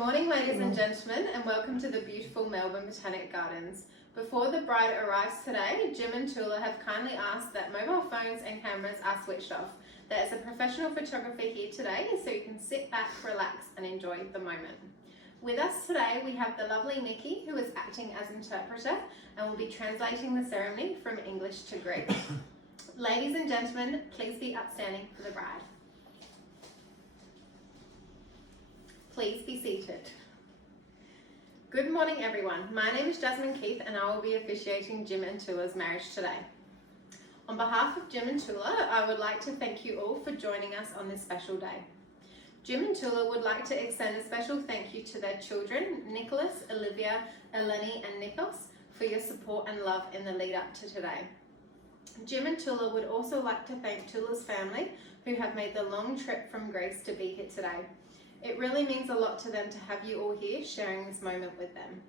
morning, ladies and gentlemen, and welcome to the beautiful Melbourne Botanic Gardens. Before the bride arrives today, Jim and Toula have kindly asked that mobile phones and cameras are switched off. There is a professional photographer here today, so you can sit back, relax, and enjoy the moment. With us today, we have the lovely Nikki, who is acting as interpreter and will be translating the ceremony from English to Greek. Ladies and gentlemen, please be upstanding for the bride. Please be seated. Good morning, everyone. My name is Jasmine Keith, and I will be officiating Jim and Toula's marriage today. On behalf of Jim and Toula, I would like to thank you all for joining us on this special day. Jim and Toula would like to extend a special thank you to their children, Nicholas, Olivia, Eleni, and Nikos, for your support and love in the lead up to today. Jim and Toula would also like to thank Toula's family, who have made the long trip from Greece to be here today. It really means a lot to them to have you all here sharing this moment with them.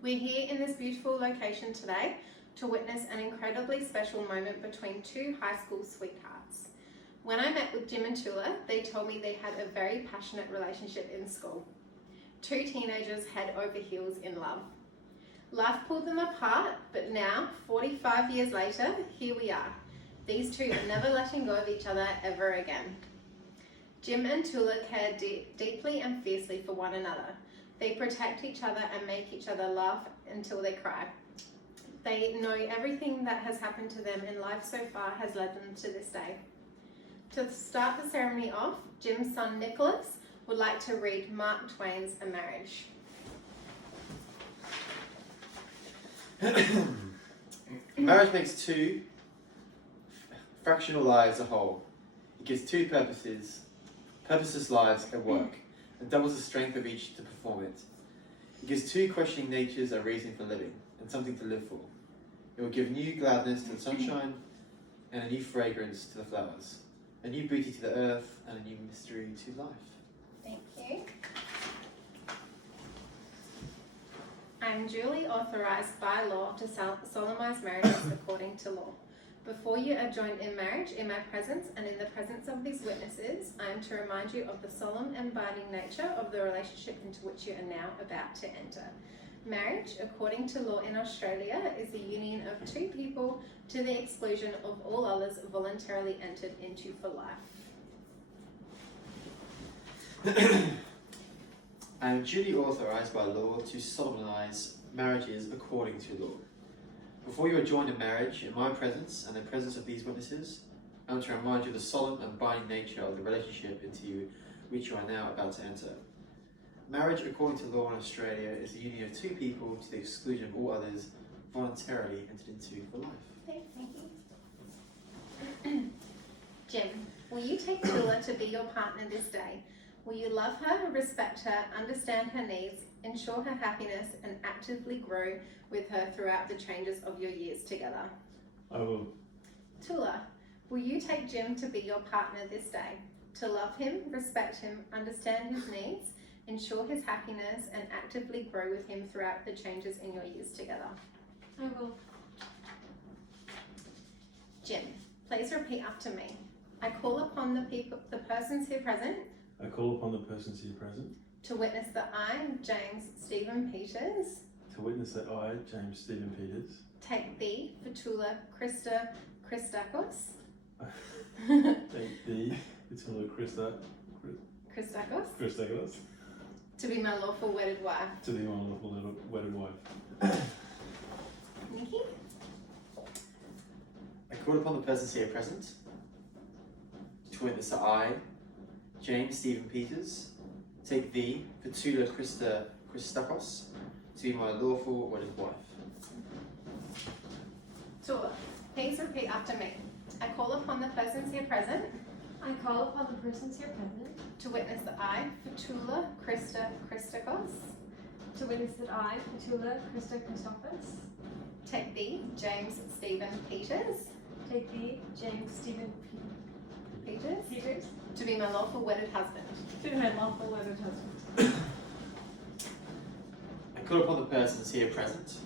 We're here in this beautiful location today to witness an incredibly special moment between two high school sweethearts. When I met with Jim and Toula, they told me they had a very passionate relationship in school. Two teenagers head over heels in love. Life pulled them apart, but now, 45 years later, here we are. These two are never letting go of each other ever again. Jim and Toula care deeply and fiercely for one another. They protect each other and make each other laugh until they cry. They know everything that has happened to them in life so far has led them to this day. To start the ceremony off, Jim's son Nicholas would like to read Mark Twain's A Marriage. Marriage makes two fractional lives a whole. It gives two purposeless lives at work, and doubles the strength of each to perform it. It gives two questioning natures a reason for living, and something to live for. It will give new gladness to the sunshine, and a new fragrance to the flowers, a new beauty to the earth, and a new mystery to life. Thank you. I am duly authorised by law to solemnise marriages according to law. Before you are joined in marriage, in my presence and in the presence of these witnesses, I am to remind you of the solemn and binding nature of the relationship into which you are now about to enter. Marriage, according to law in Australia, is the union of two people to the exclusion of all others voluntarily entered into for life. I am duly authorised by law to solemnise marriages according to law. Before you are joined in marriage, in my presence and the presence of these witnesses, I want to remind you of the solemn and binding nature of the relationship into which you are now about to enter. Marriage, according to law in Australia, is the union of two people to the exclusion of all others voluntarily entered into for life. Okay, thank you. Jim, will you take Toula to be your partner this day? Will you love her, respect her, understand her needs, ensure her happiness, and actively grow with her throughout the changes of your years together? I will. Toula, will you take Jim to be your partner this day? To love him, respect him, understand his needs, ensure his happiness, and actively grow with him throughout the changes in your years together? I will. Jim, please repeat after me. I call upon the persons here present. I call upon the persons here present To witness that I, James Stephen Peters, to witness that I, James Stephen Peters, take thee, Toula Christa Christakos, take thee, Toula Christakos, to be my lawful wedded wife. to be my lawful wedded wife. Nikki? I call upon the persons here present to witness that I, James Stephen Peters, take thee, Toula Christakos, to be my lawful wedded wife. Toula, please repeat after me. I call upon the persons here present I call upon the persons here present to witness that I, Toula Christakos, to witness that I, Toula Christakos, take thee, James Stephen Peters, take thee, James Stephen Peters, to be my lawful wedded husband. to be my lawful wedded husband. I call upon the persons here present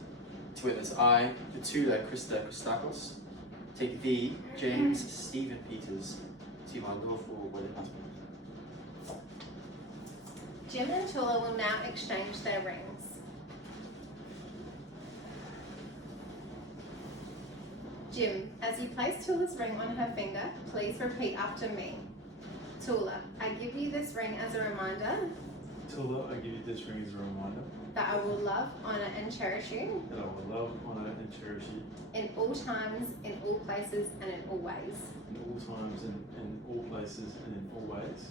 to witness I, Toula Christakos, take thee, James Stephen Peters, to my lawful wedded husband. Jim and Toula will now exchange their rings. Jim, as you place Toula's ring on her finger, please repeat after me. Toula, I give you this ring as a reminder Toula, I give you this ring as a reminder that I will love, honour and cherish you that I will love, honour and cherish you in all times, in all places and in all ways. in all times and in all places and in all ways.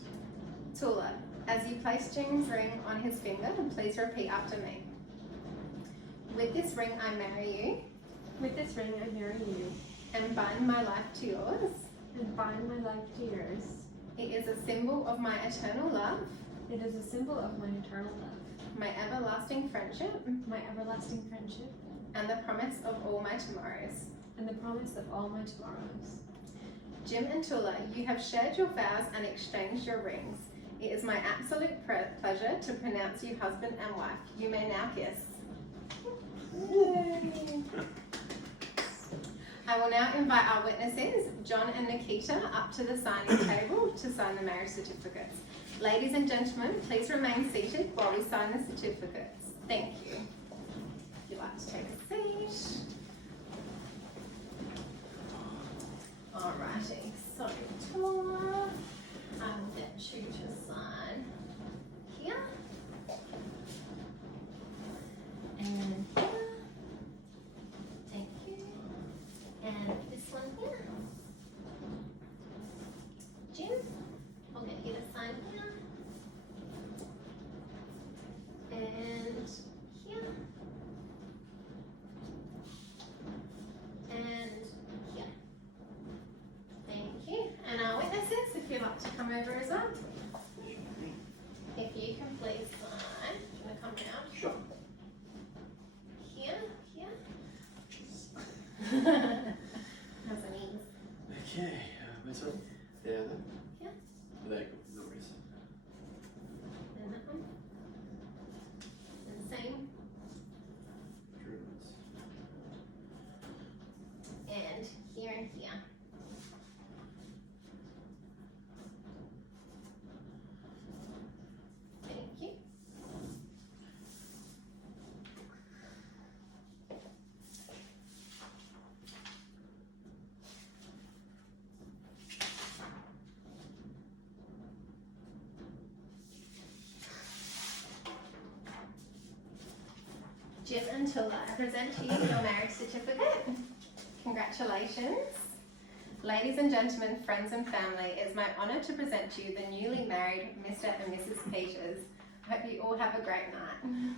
Toula, as you place Jim's ring on his finger, please repeat after me. With this ring I marry you With this ring I marry you and bind my life to yours. and bind my life to yours. It is a symbol of my eternal love, It is a symbol of my eternal love, my everlasting friendship, my everlasting friendship, and the promise of all my tomorrows. and the promise of all my tomorrows. Jim and Toula, you have shared your vows and exchanged your rings. It is my absolute pleasure to pronounce you husband and wife. You may now kiss. Yay. I will now invite our witnesses, John and Nikita, up to the signing table to sign the marriage certificates. Ladies and gentlemen, please remain seated while we sign the certificates. Thank you. If you'd like to take a seat. Alrighty, so Toula, I will get you to sign here and here. Thank you. And this one here. Jim, I'll get you to sign here. And here. And here. Thank you. And our witnesses, if you'd like to come over as well. If you can please sign. Do you want to come down? Sure. Here, here. How's an ease? Okay, where's it? There, then. Yeah. There, no worries. And that one. And same. And here and here. Thank you. Jim and Toula, I present to you your marriage certificate. Congratulations. Ladies and gentlemen, friends and family, it is my honour to present to you the newly married Mr. and Mrs. Peters. I hope you all have a great night.